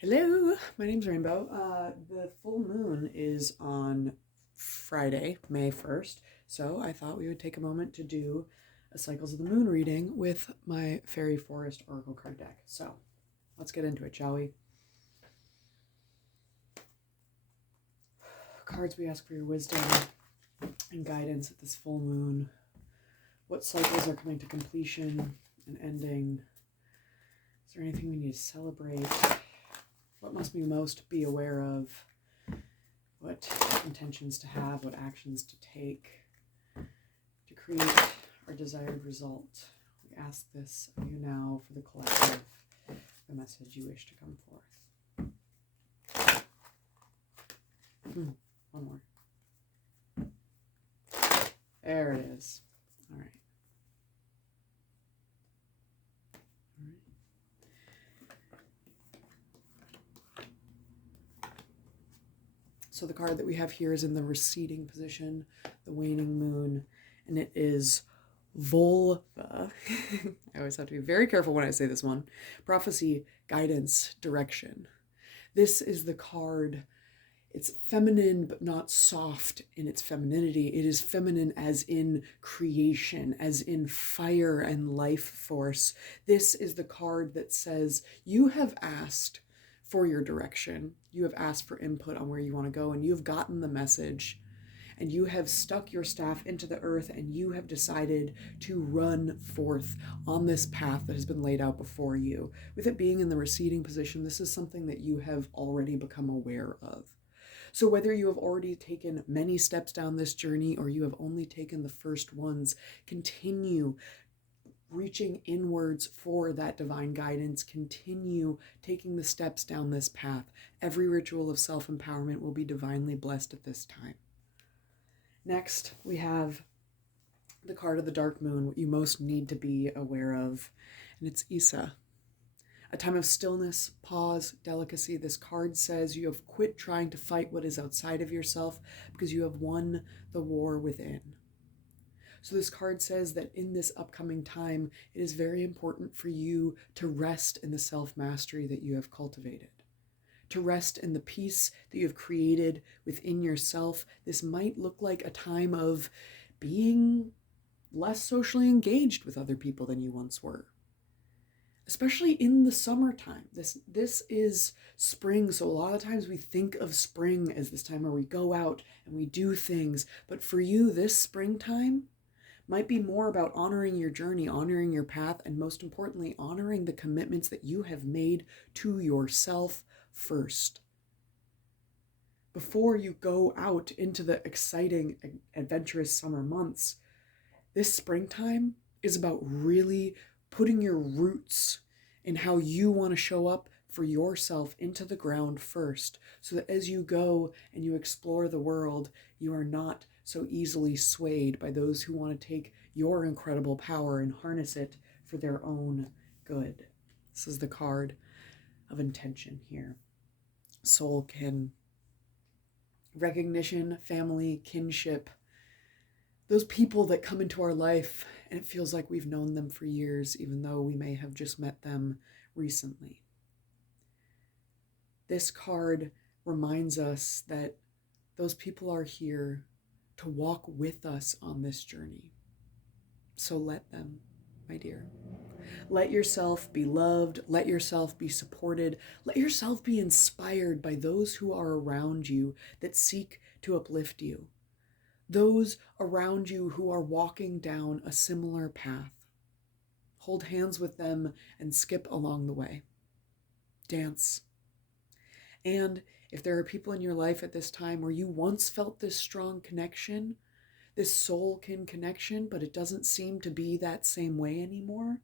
Hello, my name's Rainbow. The full moon is on Friday, May 1st, so I thought we would take a moment to do a Cycles of the Moon reading with my Fairy Forest Oracle card deck. So let's get into it, shall we? Cards, we ask for your wisdom and guidance at this full moon. What cycles are coming to completion and ending? Is there anything we need to celebrate? What must we most be aware of? What intentions to have, what actions to take to create our desired result? We ask this of you now for the collective, the message you wish to come forth. One more. There it is. All right. So the card that we have here is in the receding position, the waning moon, and it is Volva. I always have to be very careful when I say this one. Prophecy, guidance, direction. This is the card. It's feminine, but not soft in its femininity. It is feminine as in creation, as in fire and life force. This is the card that says, you have asked for your direction. You have asked for input on where you want to go, and you've gotten the message, and you have stuck your staff into the earth, and you have decided to run forth on this path that has been laid out before you. With it being in the receding position, this is something that you have already become aware of. So whether you have already taken many steps down this journey or you have only taken the first ones, continue reaching inwards for that divine guidance. Continue taking the steps down this path. Every ritual of self-empowerment will be divinely blessed at this time. Next, we have the card of the dark moon, what you most need to be aware of, and it's Isa. A time of stillness, pause, delicacy. This card says you have quit trying to fight what is outside of yourself because you have won the war within. So this card says that in this upcoming time, it is very important for you to rest in the self-mastery that you have cultivated, to rest in the peace that you have created within yourself. This might look like a time of being less socially engaged with other people than you once were, especially in the summertime. This is spring, so a lot of times we think of spring as this time where we go out and we do things, but for you, this springtime might be more about honoring your journey, honoring your path, and most importantly, honoring the commitments that you have made to yourself first. Before you go out into the exciting, adventurous summer months, this springtime is about really putting your roots in how you want to show up for yourself into the ground first, so that as you go and you explore the world, you are not so easily swayed by those who want to take your incredible power and harness it for their own good. This is the card of intention here. Soulkin. Recognition, family, kinship. Those people that come into our life and it feels like we've known them for years, even though we may have just met them recently. This card reminds us that those people are here to walk with us on this journey. So let them, my dear. Let yourself be loved. Let yourself be supported. Let yourself be inspired by those who are around you that seek to uplift you. Those around you who are walking down a similar path. Hold hands with them and skip along the way. Dance. And if there are people in your life at this time where you once felt this strong connection, this soul-kin connection, but it doesn't seem to be that same way anymore,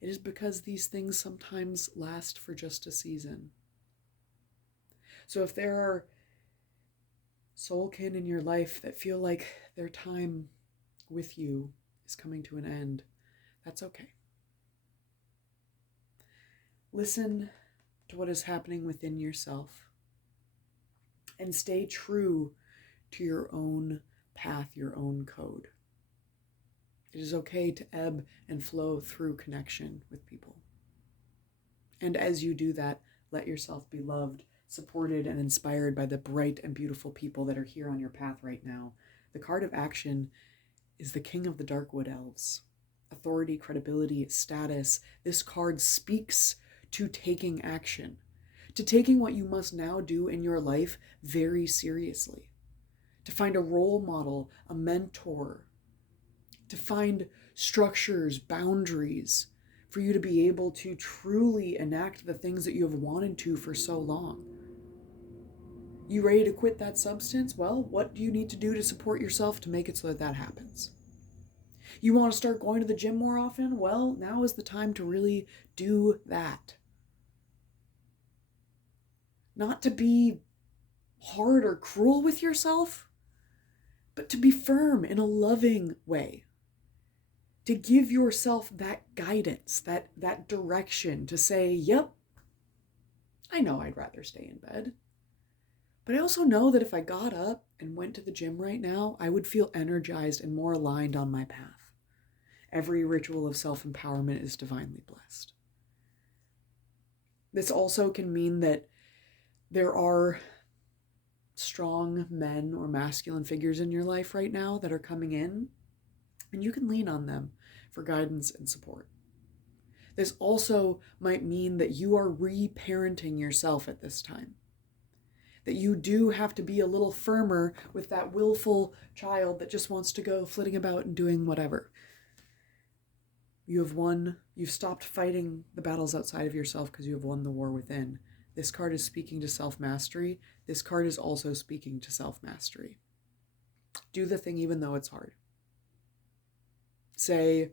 it is because these things sometimes last for just a season. So if there are soul-kin in your life that feel like their time with you is coming to an end, that's okay. Listen to what is happening within yourself and stay true to your own path, your own code. It is okay to ebb and flow through connection with people. And as you do that, let yourself be loved, supported, and inspired by the bright and beautiful people that are here on your path right now. The card of action is the King of the Darkwood Elves. Authority, credibility, status. This card speaks to taking action, to taking what you must now do in your life very seriously, to find a role model, a mentor, to find structures, boundaries, for you to be able to truly enact the things that you have wanted to for so long. You ready to quit that substance? Well, what do you need to do to support yourself to make it so that that happens? You want to start going to the gym more often? Well, now is the time to really do that. Not to be hard or cruel with yourself, but to be firm in a loving way. To give yourself that guidance, that direction, to say, yep, I know I'd rather stay in bed. But I also know that if I got up and went to the gym right now, I would feel energized and more aligned on my path. Every ritual of self-empowerment is divinely blessed. This also can mean that there are strong men or masculine figures in your life right now that are coming in, and you can lean on them for guidance and support. This also might mean that you are reparenting yourself at this time. That you do have to be a little firmer with that willful child that just wants to go flitting about and doing whatever. You have won. You've stopped fighting the battles outside of yourself because you have won the war within. This card is speaking to self-mastery. This card is also speaking to self-mastery. Do the thing even though it's hard. Say,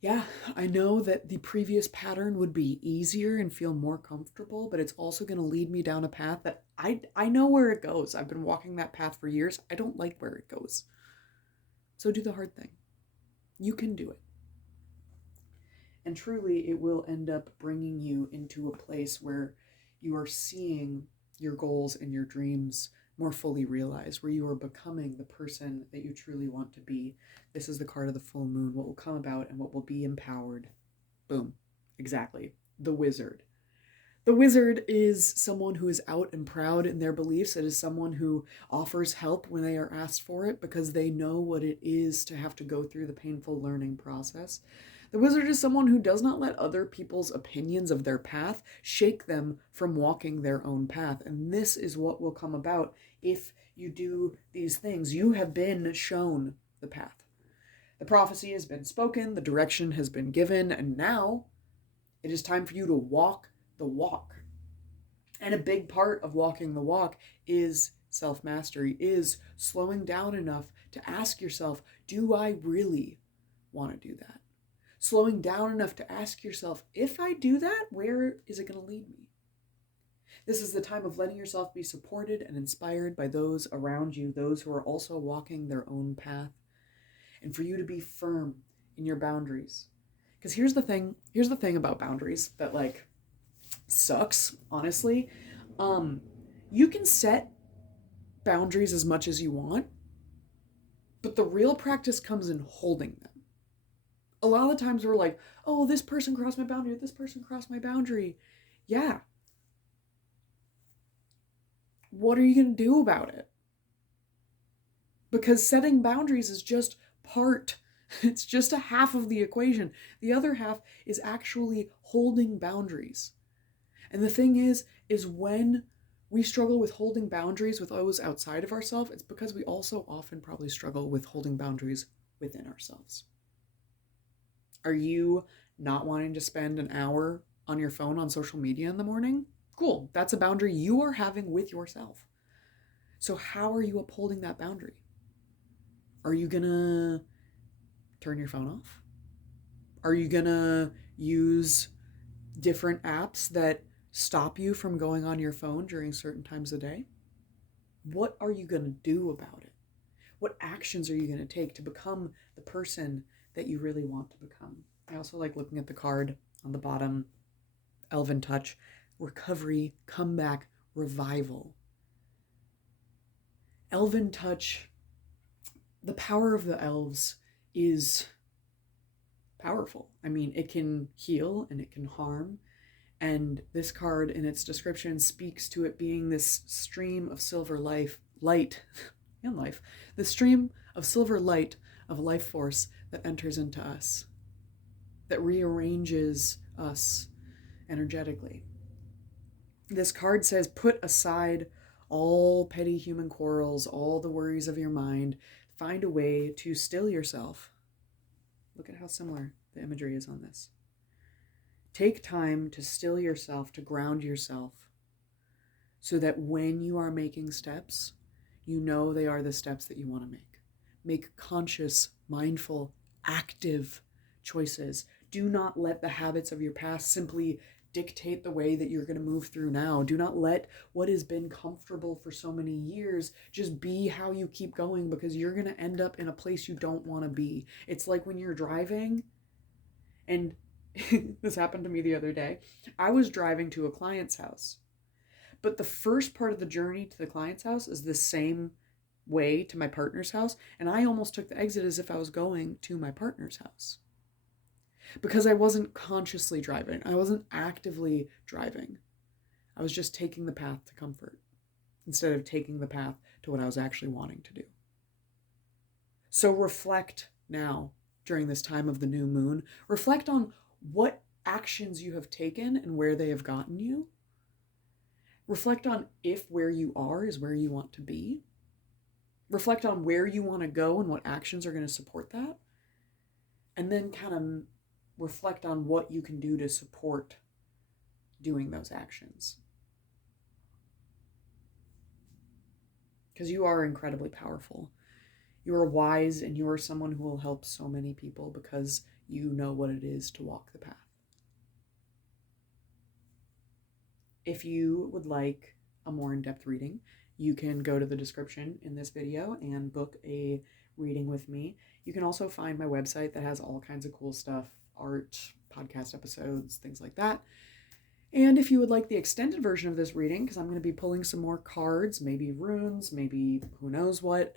yeah, I know that the previous pattern would be easier and feel more comfortable, but it's also going to lead me down a path that I know where it goes. I've been walking that path for years. I don't like where it goes. So do the hard thing. You can do it. And truly, it will end up bringing you into a place where you are seeing your goals and your dreams more fully realized, where you are becoming the person that you truly want to be. This is the card of the full moon, what will come about and what will be empowered. Boom. Exactly. The wizard. The wizard is someone who is out and proud in their beliefs. It is someone who offers help when they are asked for it because they know what it is to have to go through the painful learning process. The wizard is someone who does not let other people's opinions of their path shake them from walking their own path. And this is what will come about if you do these things. You have been shown the path. The prophecy has been spoken, the direction has been given, and now it is time for you to walk the walk. And a big part of walking the walk is self-mastery, is slowing down enough to ask yourself, do I really want to do that? Slowing down enough to ask yourself, if I do that, where is it going to lead me? This is the time of letting yourself be supported and inspired by those around you, those who are also walking their own path, and for you to be firm in your boundaries. Because here's the thing about boundaries that sucks, honestly. You can set boundaries as much as you want, but the real practice comes in holding them. A lot of the times we're like, oh, this person crossed my boundary, this person crossed my boundary. Yeah. What are you going to do about it? Because setting boundaries is just it's just a half of the equation. The other half is actually holding boundaries. And the thing is when we struggle with holding boundaries with those outside of ourselves, it's because we also often probably struggle with holding boundaries within ourselves. Are you not wanting to spend an hour on your phone on social media in the morning? Cool. That's a boundary you are having with yourself. So how are you upholding that boundary? Are you going to turn your phone off? Are you going to use different apps that stop you from going on your phone during certain times of the day? What are you going to do about it? What actions are you going to take to become the person that you really want to become? I also like looking at the card on the bottom, Elven Touch, recovery, comeback, revival. Elven Touch, the power of the elves is powerful. I mean, it can heal and it can harm, And this card in its description speaks to it being this stream of silver light, and life, the stream of silver light of life force that enters into us, that rearranges us energetically. This card says, put aside all petty human quarrels, all the worries of your mind. Find a way to still yourself. Look at how similar the imagery is on this. Take time to still yourself, to ground yourself, so that when you are making steps, you know they are the steps that you want to make. Make conscious, mindful, active choices. Do not let the habits of your past simply dictate the way that you're going to move through now. Do not let what has been comfortable for so many years just be how you keep going, because you're going to end up in a place you don't want to be. It's like when you're driving, and this happened to me the other day. I was driving to a client's house, but the first part of the journey to the client's house is the same way to my partner's house, and I almost took the exit as if I was going to my partner's house, because I wasn't consciously driving. I wasn't actively driving. I was just taking the path to comfort instead of taking the path to what I was actually wanting to do. So reflect now during this time of the new moon. Reflect on what actions you have taken and where they have gotten you. Reflect on if where you are is where you want to be. Reflect on where you want to go and what actions are going to support that. And then kind of reflect on what you can do to support doing those actions. Because you are incredibly powerful. You are wise, and you are someone who will help so many people because you know what it is to walk the path. If you would like a more in-depth reading, you can go to the description in this video and book a reading with me. You can also find my website that has all kinds of cool stuff, art, podcast episodes, things like that. And if you would like the extended version of this reading, because I'm going to be pulling some more cards, maybe runes, maybe who knows what,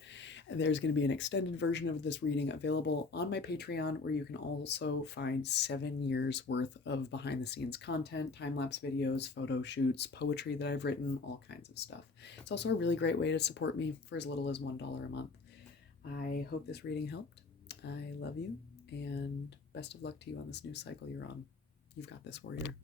there's going to be an extended version of this reading available on my Patreon, where you can also find 7 years worth of behind the scenes content, time-lapse videos, photo shoots, poetry that I've written, all kinds of stuff. It's also a really great way to support me for as little as $1 a month. I hope this reading helped. I love you, and best of luck to you on this new cycle you're on. You've got this, warrior.